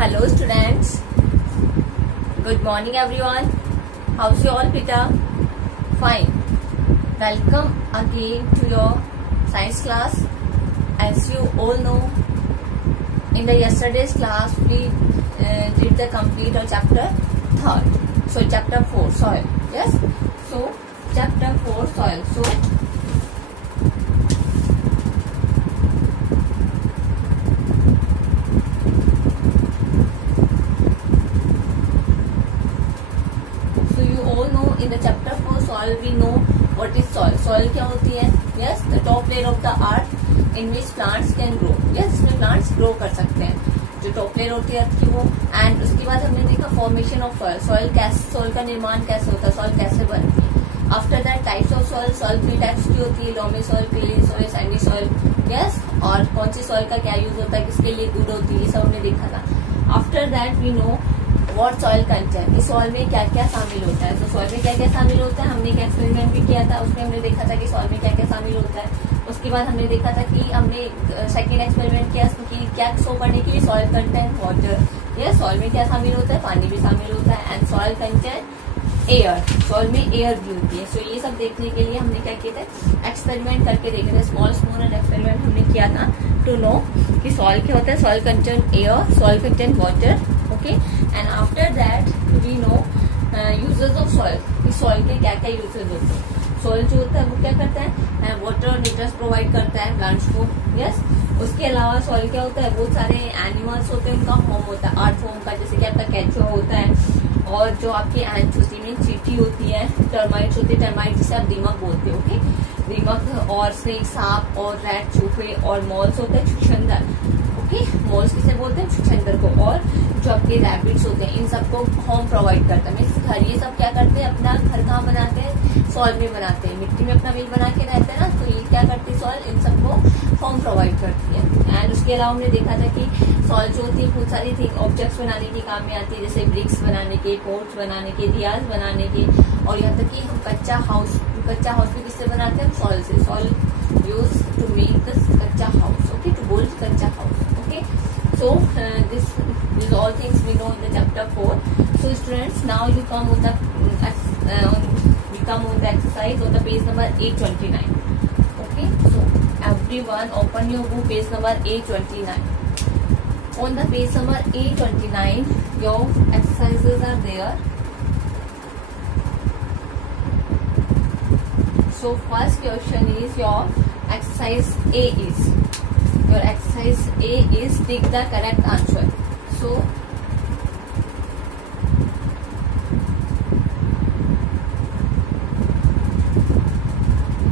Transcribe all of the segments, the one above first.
Hello students, good morning everyone. How's you all Peter? Fine. Welcome again to your science class. As you all know, in the yesterday's class we did the complete of chapter 3rd. So chapter 4 soil. Yes. So chapter 4 soil. In the chapter 4 soil we know what is soil. Soil क्या होती है? Yes, the top layer of the earth in which plants can grow. Yes, इसमें plants grow कर सकते हैं. जो top layer होती है अर्थ की वो. And उसके बाद हमने देखा formation of soil. Soil का निर्माण कैसे होता है? Soil कैसे बनती है? After that types of soil. Soil 3 types की होती है. Loamy soil, clay soil, sandy soil. Yes, और कौन सी soil का क्या यूज होता है? किसके लिए गुड होती है? ये सब हमने देखा था. After that we know what soil content. इस सॉइल में क्या क्या शामिल होता है. तो सॉइल में क्या क्या शामिल होता है हमने एक एक्सपेरिमेंट भी किया था. उसमें हमने देखा था कि सॉइल में क्या क्या शामिल होता है. उसके बाद हमने देखा था कि हमने सेकेंड एक्सपेरिमेंट किया कि क्या शो करने के लिए सॉइल कंटेंट वाटर. ये सॉइल में क्या शामिल होता है? पानी भी शामिल होता है. And soil content air. Soil में एयर भी होती है. सो ये सब देखने के लिए हमने क्या किया था? एक्सपेरिमेंट करके देखे थे. स्मॉल एक्सपेरिमेंट हमने किया था टू नो कि सॉइल क्या होता है. Soil content air, soil content water. Okay. And after that we know uses of soil. Soil के क्या क्या यूजेस होते हैं. सॉइल जो होता है वो क्या करता है? वाटर और न्यूट्रिएंट्स प्रोवाइड करता है प्लांट्स को. यस. उसके अलावा सॉइल क्या होता है? बहुत सारे एनिमल्स होते हैं उनका होम होता है. अर्थ होम का जैसे कि आपका कैचुआ होता है. और जो आपकी एंट होती है, चींटी होती है, टर्माइट्स होती है. टर्माइट जिसे आप दीमक बोलते हो. ओके. दीमक और स्नेक, सांप और रैट, चूहे और मॉल्स होते हैं छुछंदर. ओके. मॉल्स किसे बोलते हैं? छुछंदर को. और जो आपके रैबिट्स होते हैं इन सबको होम प्रोवाइड करता है. मीन्स घर. ये सब क्या करते हैं? अपना घर कहाँ बनाते हैं? सॉइल में बनाते हैं. मिट्टी में अपना बीज बना के रहते हैं ना. तो ये क्या करती है? सॉइल इन सबको होम प्रोवाइड करती है. एंड उसके अलावा हमने देखा था कि सॉइल जो होती है बहुत सारी थिंग ऑब्जेक्ट्स बनाने के काम में आती है. जैसे ब्रिक्स बनाने के, पोट्स बनाने के, दियाज बनाने के. और यहाँ तक कि हम कच्चा हाउस भी किससे बनाते हैं? सॉइल से. Soil use to make the kutcha house. Okay. To build kutcha house. Okay. So these all things we know in the chapter 4. So students, now you come on the exercise on the page number 829. Okay. So everyone open your book, page number 829. On the page number 829, your exercises are there. So first question is your exercise A is. Your exercise A is pick the correct answer. So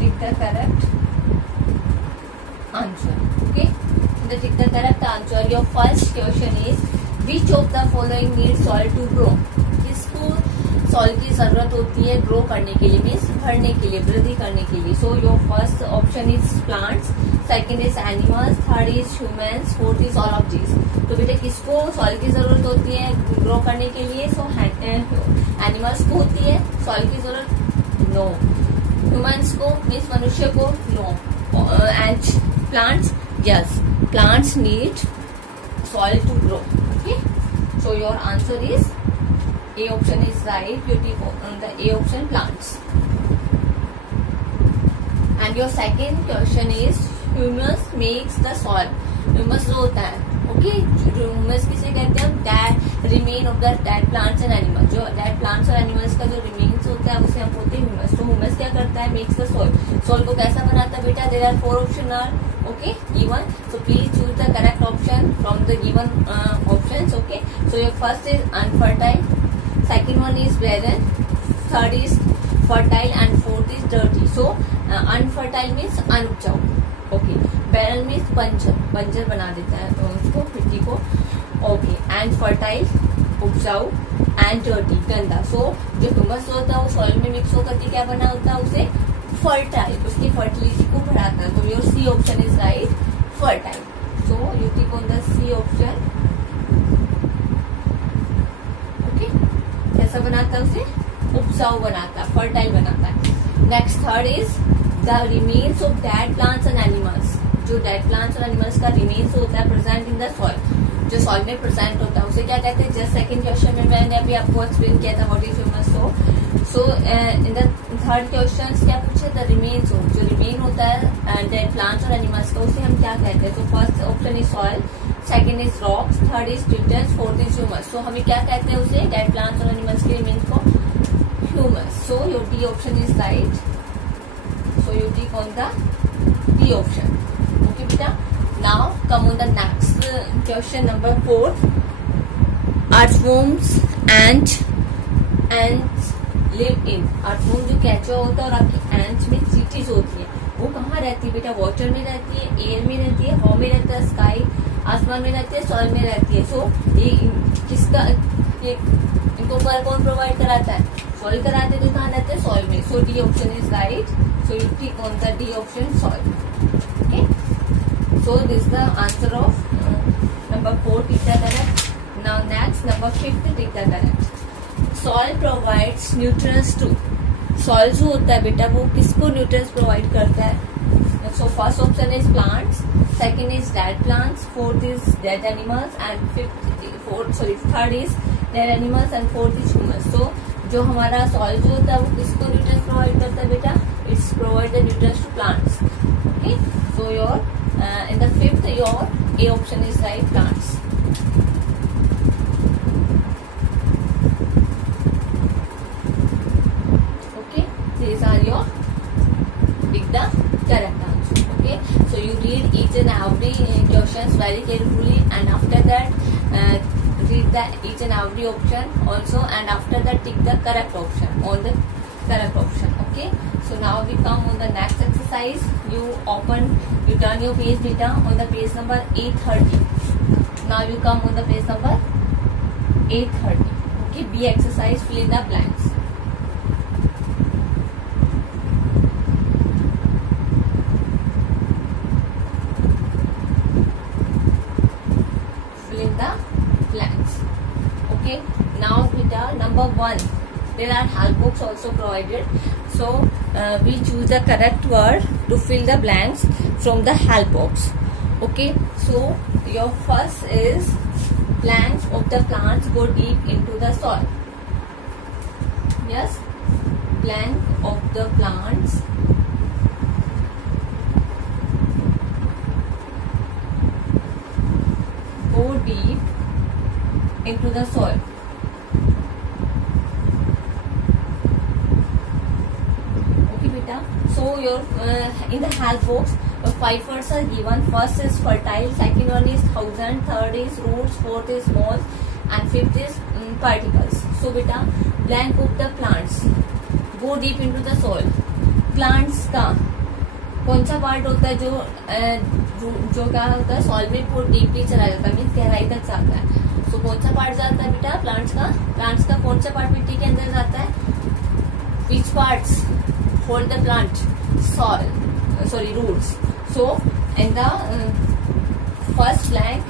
pick the correct answer. Okay. So pick the correct answer. Your first question is which of the following needs soil to grow? किसको सॉइल की जरूरत होती है ग्रो करने के लिए? मीन्स बढ़ने के लिए, वृद्धि करने के लिए. So your first option is plants, second is animals, third is humans, fourth is all of these. तो बेटे किसको सॉइल की जरूरत होती है ग्रो करने के लिए? सो एनिमल्स को होती है सॉइल की जरूरत? नो. ह्यूमंस को मीन्स मनुष्य को? No. And plants? Yes. Plants need soil to grow. Okay. So your answer is A option is right. Beautiful. The A option, plants. And your second question is humus makes the soil. Humus जो होता है, okay? Humus किसे कहते हैं? Dead remain of the dead plants and animals. जो dead plants और animals का जो remains होता है उसे हम बोलते हैं humus. तो humus क्या करता है? Makes the soil. Soil को कैसा बनाता है बेटा? There are 4 options are okay given. So please choose the correct option from the given options. Okay. So your first is unfertile. Second one is barren, third is fertile and fourth is dirty. So unfertile means अनउपजाऊ. Okay. Barren means बंजर बना देता है तो उसको मिट्टी को. Okay. And fertile उपजाऊ and dirty गंदा. So जो ह्यूमस होता है वो सॉइल में मिक्स होकर के क्या बना होता है? उसे fertile, उसकी फर्टिलिटी को बढ़ाता है. तो your C option is right, fertile. So you click on the C option. कैसा बनाता है? उसे उपजाऊ बनाता है, फर्टाइल बनाता है. Next third is the remains of dead plants and animals. जो डेड प्लांट्स और एनिमल्स का रिमेन्स होता है प्रेजेंट इन द सॉइल. जो सॉइल में प्रेजेंट होता है उसे क्या कहते हैं? जस्ट सेकंड क्वेश्चन में मैंने अभी आपको एक्सप्लेन किया था what is humus. So in the third question क्या पूछे? द रिमेन्स, जो रिमेन होता है डेड प्लांट्स और एनिमल्स का, उसे हम क्या कहते हैं? तो first option is soil, second is rocks, third is drifts, fourth is humus. So हमें क्या कहते हैं उसे? डेड प्लांट्स और एनिमल्स के रिमेन्स को humus. So your D option is right. So you tick on the D option. Okay बेटा, now come on the next question number 4. Earthworms and ants live in, earthworm जो केचुआ होता है और आपकी ants में चींटीज होती है, वो कहाँ रहती है बेटा? वाटर में रहती है, एयर में रहती है, हवा में रहता है, स्काई आसमान में रहती है, सॉइल में रहती है। सो ये किसका, ये इनको कौन प्रोवाइड कराता है? सॉइल कराते हैं। तो कहाँ रहते हैं? सॉइल में। So D option is right. So you tick on the D option, soil. Okay, so this is the answer of number 4, take the correct. Now next number 5, take the correct. Soil provides nutrients to, soil जो होता है बेटा वो किसको nutrients provide करता है? So first option is plants, second is dead plants, fourth is dead animals and third is dead animals and fourth is humus. So जो हमारा soil जो होता है वो किसको nutrients provide करता है बेटा? It's provide the nutrients to plants. Okay, so your in the 5th, your A option is right, plants. Okay, these are your pick the correct answer. Okay, so you read each and every questions very carefully, and after that read the each and every option also, and after that tick the correct option, all the correct option. Okay, so now we come on the next exercise. You turn your page beta on the page number 830. Now you come on the page number 830. Okay, B exercise, fill in the blanks. Fill in the blanks. Okay, now beta number 1. There are help books also provided. So we choose the correct word to fill the blanks from the help box. Okay, so your first is plants of the plants go deep into the soil. Yes, plant of the plants go deep into the soil. So your in the help box 5 words are given. First is fertile, second one is thousand, third is roots, fourth is moss and fifth is particles. So beta blank of the plants go deep into the soil. Plants का कौन सा पार्ट होता है जो क्या होता है? सॉइल में बहुत डीपली चला जाता है, मीन्स गहराई तक जाता है। सो कौन सा पार्ट जाता है बेटा? प्लांट्स का कौन सा पार्ट मिट्टी के अंदर जाता है? Which parts hold the plant? Roots. So in the first blank,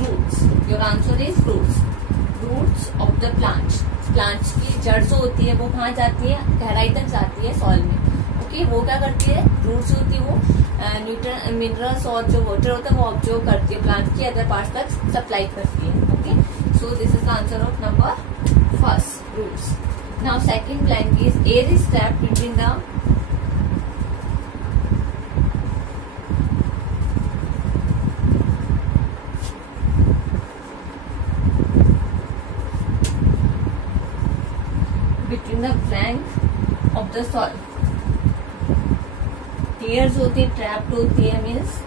roots. Your answer is roots. Roots of the plants. Plants की जड़ जो होती है वो कहाँ जाती है? गहराई तक जाती है सॉइल में। ओके, वो क्या करती है? रूट्स होती है वो न्यूट्रिएंट मिनरल्स और जो वाटर होता है वो ऑब्जर्व करती है, प्लांट की अदर पार्ट्स तक सप्लाई करती है। Okay, so this is the answer of number first, roots. Now second blank is air is trapped between the blank of the soil. Air जो होती है ट्रैप्ड होती है, मीन्स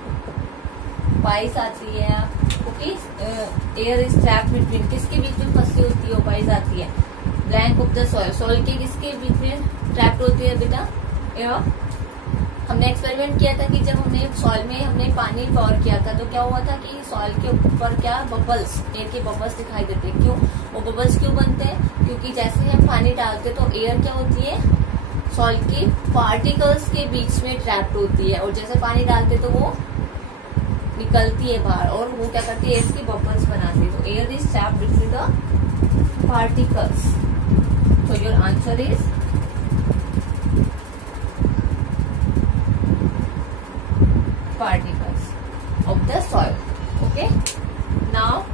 बाइस आती है। Okay, air is trapped between, किसके बीच में फंसी होती है? बाइस आती है blank of the soil. Soil के किसके बीच में ट्रैप्ड होती है बेटा? एयर। हमने एक्सपेरिमेंट किया था कि जब हमने सॉइल में हमने पानी पॉर किया था तो क्या हुआ था कि सॉइल के ऊपर क्या बबल्स, एयर के बबल्स दिखाई देते हैं। क्यों वो बबल्स क्यों बनते हैं? क्योंकि जैसे हम पानी डालते तो एयर क्या होती है? सॉइल की पार्टिकल्स के बीच में ट्रैप्ड होती है, और जैसे पानी डालते तो वो निकलती है बाहर, और वो क्या करती है? एयर की बबल्स बनाती है। तो air is trapped between the particles. So your answer is particles of the soil. Okay, now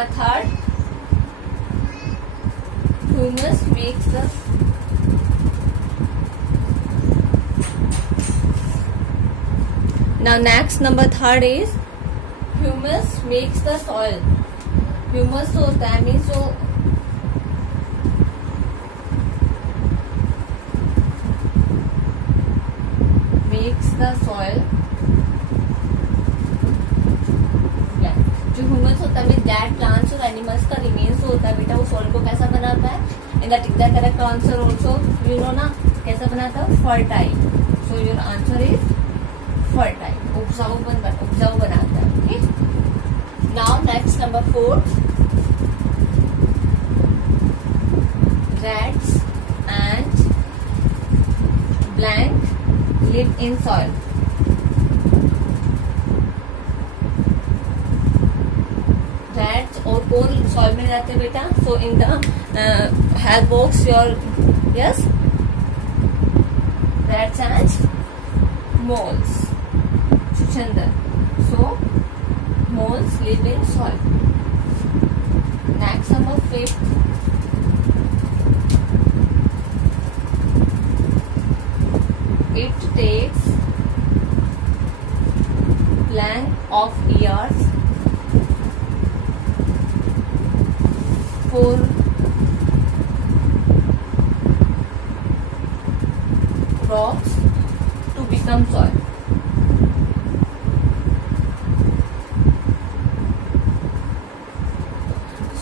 Number third, humus makes the now next number third is humus makes the soil. Humus होता है मीन्स जो makes the soil, जो ह्यूमस होता है mean that plants और animals का रिमेन्स होता है बेटा, वो सॉइल को कैसा बनाता है? In that the correct answer also you know ना, कैसा बनाता है? फर्टाइल. सो योर आंसर इज फर्टाइल, उपजाऊ बनाता है. Okay, now next number 4, rats and blank live in soil. Rats और कौन सॉइल में रहते हैं बेटा? So in the help box your yes rats and moles. Chuchandar. So moles live in soil. Next number 5th, it takes length of years for rocks to become soil.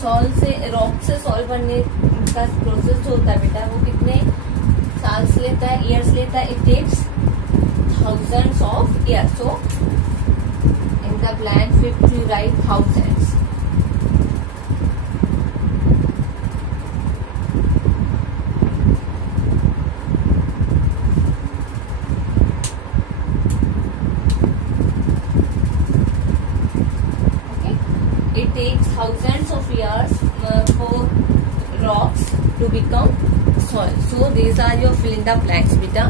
Soil से रॉक से सॉइल बनने का प्रोसेस जो होता है बेटा, वो कितने साल्स लेता है, ईयर्स लेता है? It takes thousands of years. So in the blank 5th you write thousands. Okay, it takes thousands of years for rocks to become soil. So these are your fill in the blanks beta.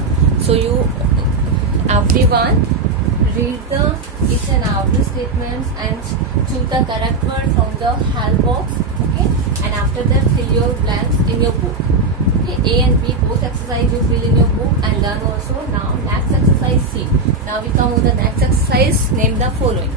So you everyone read the each and every statements and choose the correct word from the help box. Okay, and after that fill your blanks in your book. Okay, A and B both exercise you fill in your book and learn also. Now next exercise C. Now we come with the next exercise. Name the following.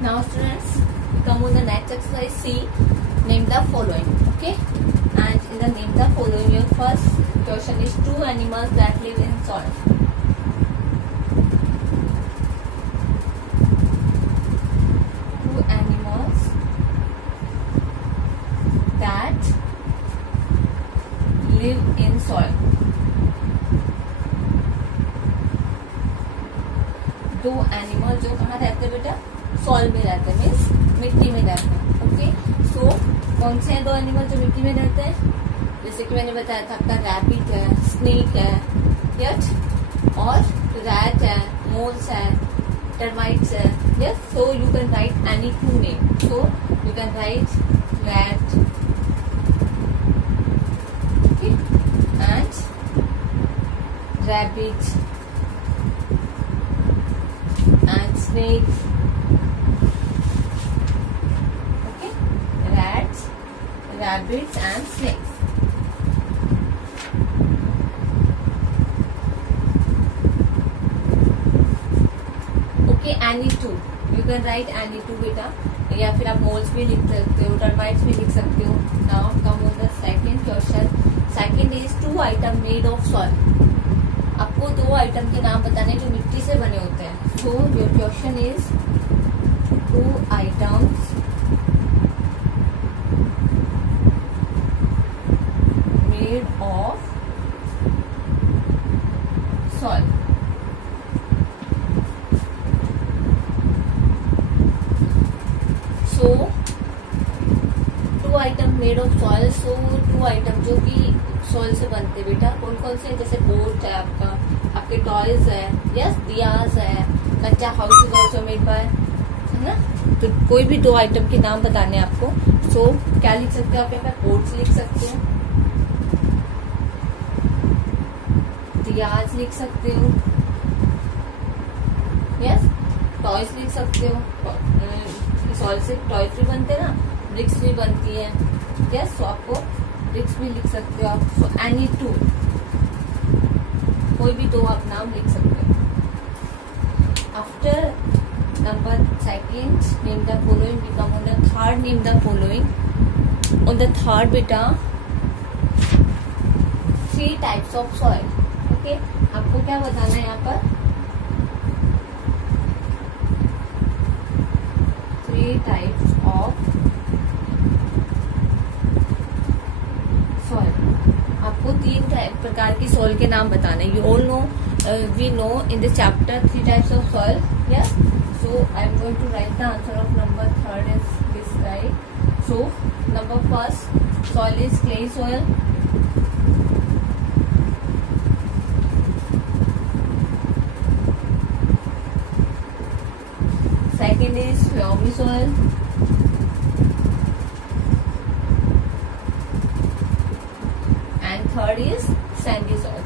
Now students, come on the next exercise C. Name the following. Okay, and in the name the following, your first question is 2 animals that live in soil. Two animals that live in soil. दो एनिमल जो कहाँ रहते हैं बेटा? सॉइल में रहते हैं, मीन्स मिट्टी में रहते हैं. ओके, सो कौन से हैं दो एनिमल जो मिट्टी में रहते हैं? जैसे कि मैंने बताया था, आपका रैबिट है, स्नेक है, यस, और रैट है, मोल्स है, टर्माइट्स है. Yes, so you can write any 2 name. So you can write rat and rabbit and snake. Okay, rats, rabbits and snakes. Okay, any 2. You can write any 2 बेटा, या फिर आप मोल्स भी लिख सकते हो, टर्माइट्स भी लिख सकते हो. Now come on the second question. Second is 2 item made of soil. आपको 2 आइटम के नाम बताने जो मिट्टी से बने होते हैं. So your question is 2 items so 2 item made of soil. सो 2 आइटम जो कि सॉइल से बनते बेटा, कौन कौन से? जैसे बोट है आपका, आपके टॉयज है, यस, दियाज है, कच्चा house is also made by, है ना। तो कोई भी 2 आइटम के नाम बताने हैं आपको। सो क्या लिख सकते हो आप यहाँ पे? बोट्स लिख सकते हो, दियाज लिख सकते हो, यस, टॉयज लिख सकते हो। सॉइल से टॉयज भी बनते हैं ना, ब्रिक्स भी बनती है, यस। सो आपको ब्रिक्स भी लिख सकते हो आप। सो एनी 2, कोई भी 2 आप नाम लिख सकते हो। After number second, name the following, become on the third, name the following. On the third बेटा 3 टाइप्स ऑफ सॉइल। ओके, आपको क्या बताना है यहाँ पर? 3 टाइप्स ऑफ सॉइल। आपको 3 प्रकार की सॉइल के नाम बताने। You all know, we know in this chapter 3 types of soil, yes. So I am going to write the answer of number 3 is this, right. So number first soil is clay soil, second is loamy soil, and third is sandy soil.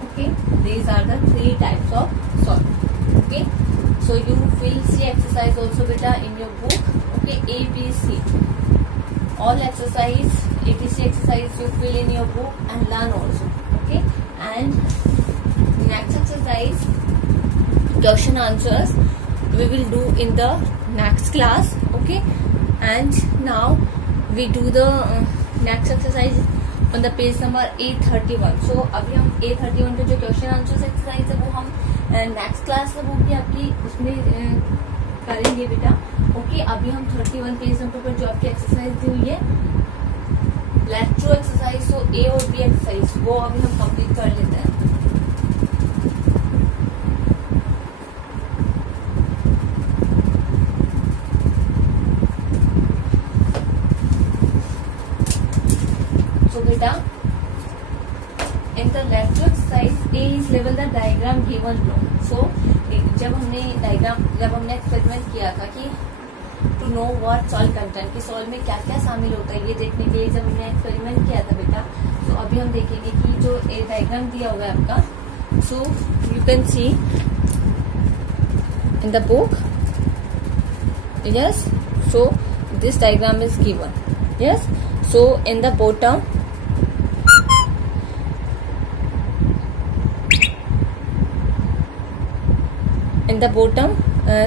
Okay, these are the 3 types of soil. Okay, so you will see exercise also beta in your book. Okay, A, B, C. All exercise, ATC exercise you fill in your book and learn also. Okay, and next exercise, question answers we will do in the next class. Okay, and now we do the next exercise on the page number A31. So अभी हम A31 पे जो question answers exercise है वो हम next class में होगी आपकी, उसमें करेंगे बेटा। ओके, अभी हम 31 पेज नंबर पर जो आपकी एक्सरसाइज दी हुई है लेट्रो एक्सरसाइज, सो ए और बी एक्सरसाइज, वो अभी हम कंप्लीट कर लेते हैं। सो बेटा इन द लेट्रो एक्सरसाइज ए इज लेवल the diagram given below. So जब हमने एक्सपेरिमेंट किया था कि to know what soil content, कि सॉइल में क्या क्या शामिल होता है ये देखने के लिए जब हमने एक्सपेरिमेंट किया था बेटा, तो अभी हम देखेंगे कि जो ए डायग्राम दिया हुआ है आपका, so you can see in the book, yes. So this diagram is given, yes. So in the bottom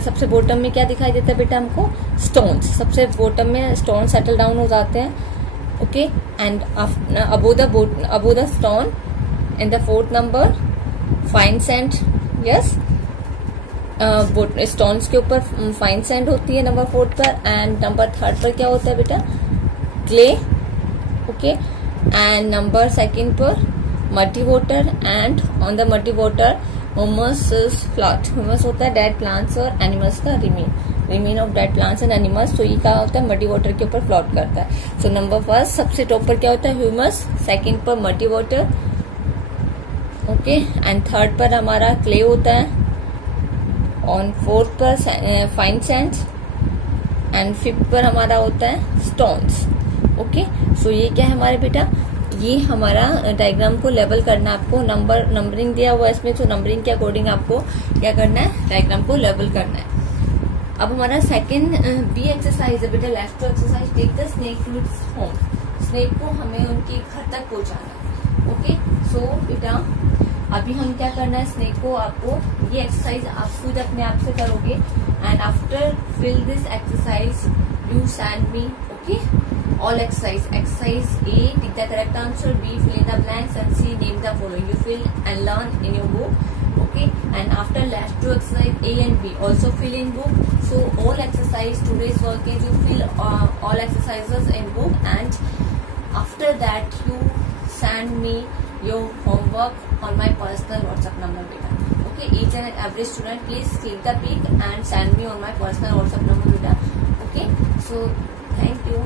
सबसे बॉटम में क्या दिखाई देता है बेटा हमको? स्टोन्स। सबसे बॉटम में स्टोन सेटल डाउन हो जाते हैं। Okay, and above the stone in the 4th number fine sand, yes. Stones के ऊपर फाइन सैंड होती है नंबर 4 पर, एंड नंबर 3 पर क्या होता है बेटा? क्ले। ओके, एंड नंबर 2 पर muddy water, and on the muddy water humus is float. Humus होता है डेड प्लांट्स और एनिमल्स का remain of dead plants and animals. तो ये क्या होता है? मडी वाटर के ऊपर फ्लॉट करता है। सो नंबर फर्स्ट सबसे टॉप पर क्या होता है? ह्यूमस, सेकंड पर muddy water, okay, and 3rd पर हमारा क्ले होता है, ऑन 4th पर फाइन सैंड, एंड 5th पर हमारा होता है स्टोन्स। ओके, सो ये क्या है हमारे बेटा? ये हमारा डायग्राम को लेवल करना, आपको नंबरिंग दिया हुआ है इसमें, तो नंबरिंग के अकॉर्डिंग आपको क्या करना है? डायग्राम को लेवल करना है। अब हमारा सेकंड बी एक्सरसाइज है बेटा, लेट्रो exercise, take the snake to its home. Snake को हमें उनके घर तक पहुंचाना। ओके, सो बेटा अभी हम क्या करना है? स्नेक को आपको ये एक्सरसाइज आप खुद अपने आप से करोगे, and after fill this exercise you send me, okay, all exercise A, pick the correct answer, B, fill in the blanks, and C, name the following. You fill and learn in your book, okay, and after last 2 exercise A and B also fill in book. So all exercise today's work is you fill all exercises in book, and after that you send me your homework on my personal WhatsApp number, beta. Okay, each and every student, please click the pic and send me on my personal WhatsApp number, beta. Okay, so thank you.